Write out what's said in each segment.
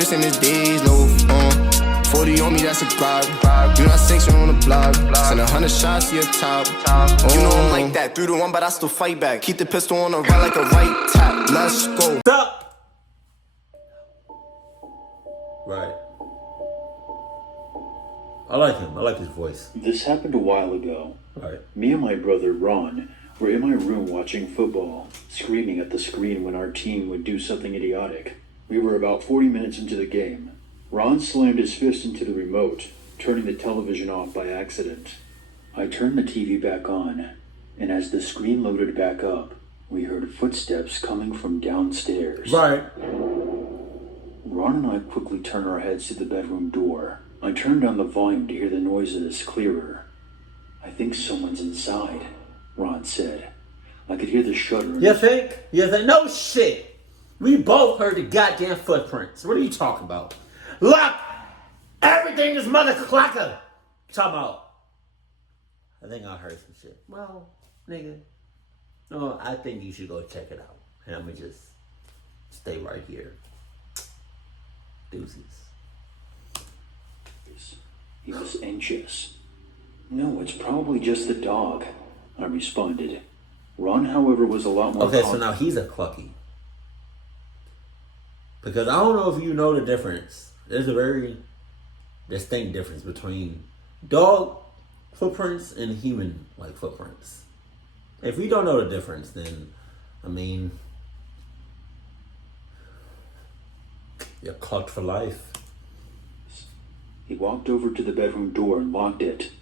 bitch in his days, no, 40 on me, that's a bribe. You know I sanction on the block. Send 100 shots to your top. You know I'm like that, 3-1, but I still fight back. Keep the pistol on the right like a right tap. Let's go. Stop. Right. I like him. I like his voice. This happened a while ago. Right. Me and my brother Ron were in my room watching football, screaming at the screen when our team would do something idiotic. We were about 40 minutes into the game. Ron slammed his fist into the remote, turning the television off by accident. I turned the TV back on, and as the screen loaded back up, we heard footsteps coming from downstairs. Right. Ron and I quickly turned our heads to the bedroom door. I turned down the volume to hear the noises clearer. I think someone's inside, Ron said. I could hear the shuddering. You think? No shit. We both heard the goddamn footprints. What are you talking about? Look! Everything is mother clacker. Talking about. I think I heard some shit. Well, nigga. No, I think you should go check it out. And I'm gonna just stay right here. Deuces. He was anxious. No, it's probably just the dog, I responded. Ron, however, was a lot more Okay, so now he's a clucky. Because I don't know if you know the difference. There's a very distinct difference between dog footprints and human like footprints. If you don't know the difference, then I mean you're clucked for life. He walked over to the bedroom door and locked it.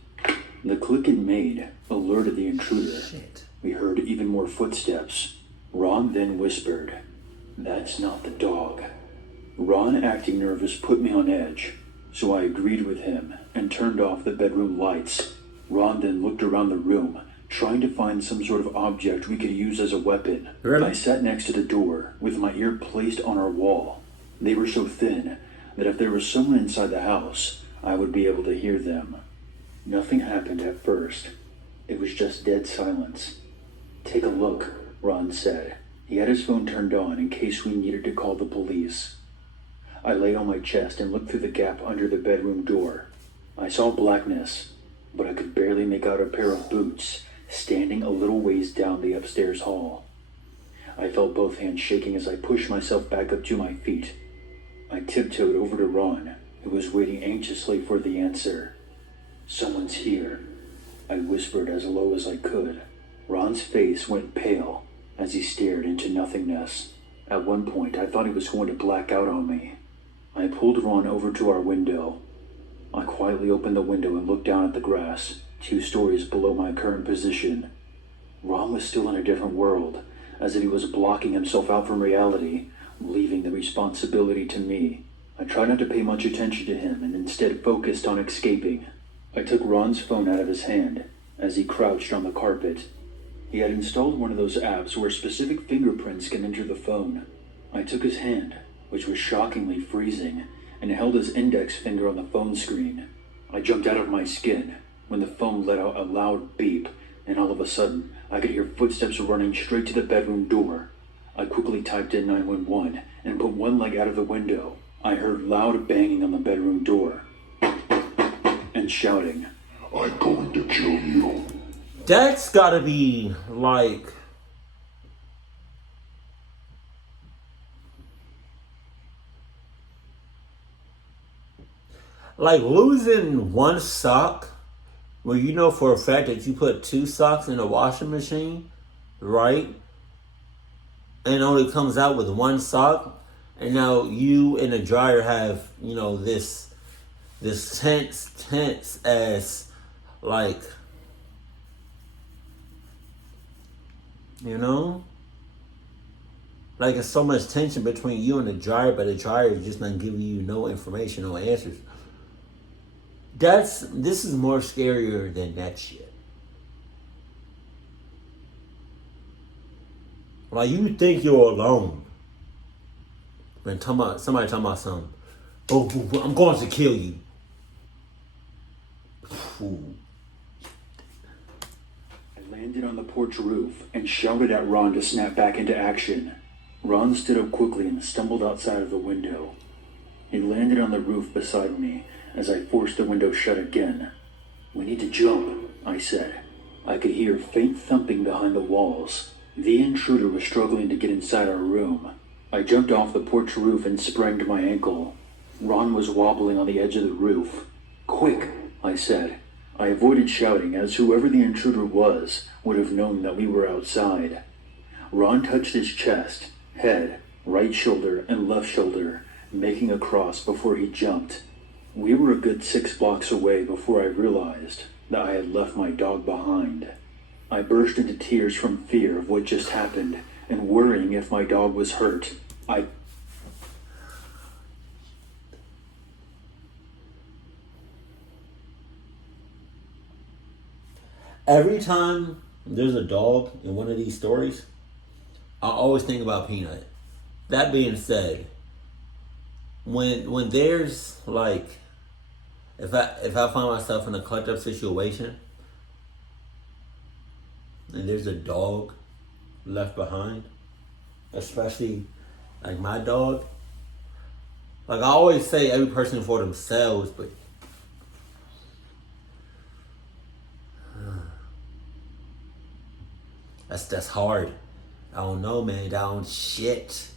The click it made alerted the intruder. Shit. We heard even more footsteps. Ron then whispered, "That's not the dog." Ron, acting nervous, put me on edge, so I agreed with him and turned off the bedroom lights. Ron then looked around the room, trying to find some sort of object we could use as a weapon. Really? I sat next to the door, with my ear placed on our wall. They were so thin that if there was someone inside the house, I would be able to hear them. Nothing happened at first. It was just dead silence. "Take a look," Ron said. He had his phone turned on in case we needed to call the police. I lay on my chest and looked through the gap under the bedroom door. I saw blackness, but I could barely make out a pair of boots standing a little ways down the upstairs hall. I felt both hands shaking as I pushed myself back up to my feet. I tiptoed over to Ron, who was waiting anxiously for the answer. "Someone's here," I whispered as low as I could. Ron's face went pale as he stared into nothingness. At one point, I thought he was going to black out on me. I pulled Ron over to our window. I quietly opened the window and looked down at the grass, 2 stories below my current position. Ron was still in a different world, as if he was blocking himself out from reality, leaving the responsibility to me. I tried not to pay much attention to him and instead focused on escaping. I took Ron's phone out of his hand as he crouched on the carpet. He had installed one of those apps where specific fingerprints can enter the phone. I took his hand, which was shockingly freezing, and held his index finger on the phone screen. I jumped out of my skin when the phone let out a loud beep, and all of a sudden, I could hear footsteps running straight to the bedroom door. I quickly typed in 911 and put one leg out of the window. I heard loud banging on the bedroom door and shouting, "I'm going to kill you." That's gotta be like losing one sock where you know for a fact that you put 2 socks in a washing machine, right? And only comes out with 1 sock, and now you and the dryer have, you know, this tense as like, you know, like it's so much tension between you and the dryer, but the dryer is just not giving you no information, no answers. This is more scarier than that shit. Like, you think you're alone. When somebody talking about something, oh, I'm going to kill you. Ooh. I landed on the porch roof and shouted at Ron to snap back into action. Ron stood up quickly and stumbled outside of the window. landed on the roof beside me as I forced the window shut again. "We need to jump," I said. I could hear faint thumping behind the walls. The intruder was struggling to get inside our room. I jumped off the porch roof and sprained my ankle. Ron was wobbling on the edge of the roof. "Quick," I said. I avoided shouting, as whoever the intruder was would have known that we were outside. Ron touched his chest, head, right shoulder, and left shoulder, making a cross before he jumped. We were a good 6 blocks away before I realized that I had left my dog behind. I burst into tears from fear of what just happened and worrying if my dog was hurt. Every time there's a dog in one of these stories, I always think about Peanut. That being said, when there's like, if I find myself in a clutch up situation and there's a dog left behind, especially like my dog, like I always say every person for themselves, but that's hard. I don't know, man. Shit.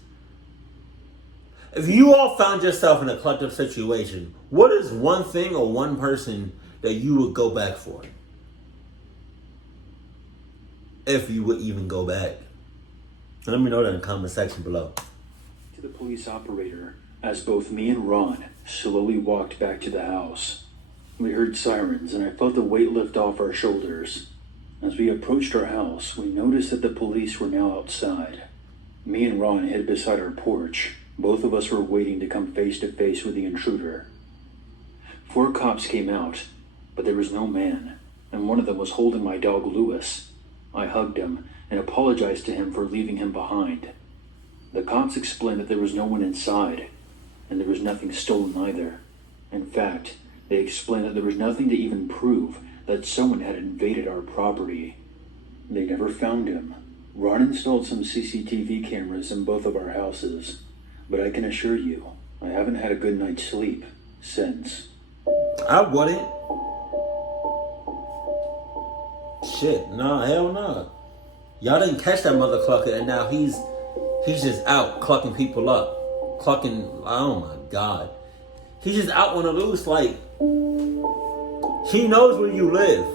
If you all found yourself in a clutch up situation, what is one thing or one person that you would go back for? If you would even go back. Let me know that in the comment section below. To the police operator, as both me and Ron slowly walked back to the house. We heard sirens and I felt the weight lift off our shoulders. As we approached our house, we noticed that the police were now outside. Me and Ron hid beside our porch. Both of us were waiting to come face to face with the intruder. 4 cops came out, but there was no man, and one of them was holding my dog Lewis. I hugged him and apologized to him for leaving him behind. The cops explained that there was no one inside, and there was nothing stolen either. In fact, they explained that there was nothing to even prove that someone had invaded our property. They never found him. Ron installed some CCTV cameras in both of our houses, but I can assure you, I haven't had a good night's sleep since. I wouldn't. Shit, nah, hell nah. Y'all didn't catch that mother clucker, and now he's just out clucking people up. Clucking, oh my God. He's just out on the loose, like, he knows where you live.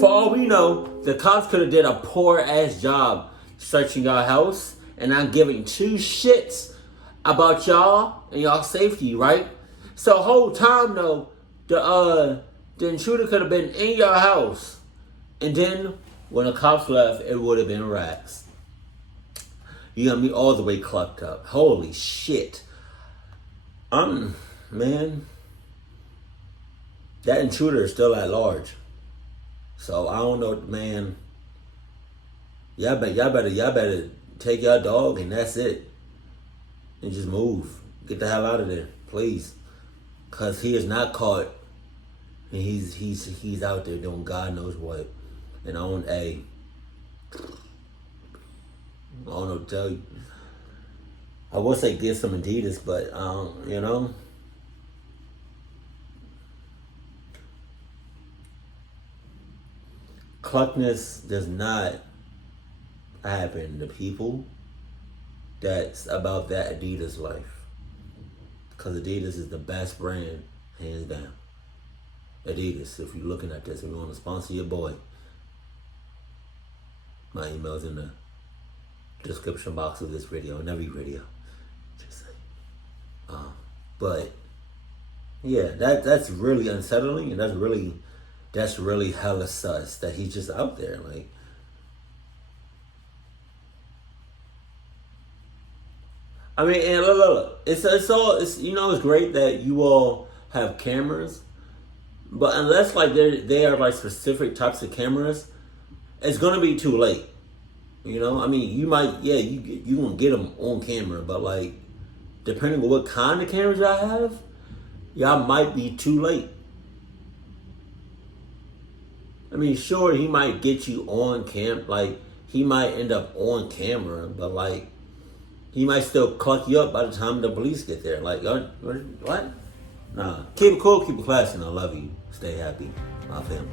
For all we know, the cops could have did a poor ass job searching your house and not giving 2 shits about y'all and y'all safety, right? So whole time though, the intruder could have been in your house, and then when the cops left, it would have been racks. You got me all the way clucked up. Holy shit. Man, that intruder is still at large. So I don't know, man. Y'all better take your dog and that's it, and just move. Get the hell out of there, please, cause he is not caught, and he's out there doing God knows what. And I don't know what to tell you. I would say get some Adidas, but you know. Cluckness does not happen to people that's about that Adidas life. Because Adidas is the best brand, hands down. Adidas, if you're looking at this, if you want to sponsor your boy, my email's in the description box of this video and every video. Just say. But yeah, that's really unsettling, and that's really hella sus that he's just out there. Like, I mean, and look, it's you know, it's great that you all have cameras, but unless like they are like specific types of cameras, it's gonna be too late. You know, I mean, you might, yeah, you gonna get them on camera, but like, depending on what kind of cameras y'all have, y'all might be too late. I mean, sure, he might get you on cam, like, he might end up on camera, but like, he might still cluck you up by the time the police get there. Like, what? Nah. Keep it cool, keep it classy, and I love you. Stay happy. My family.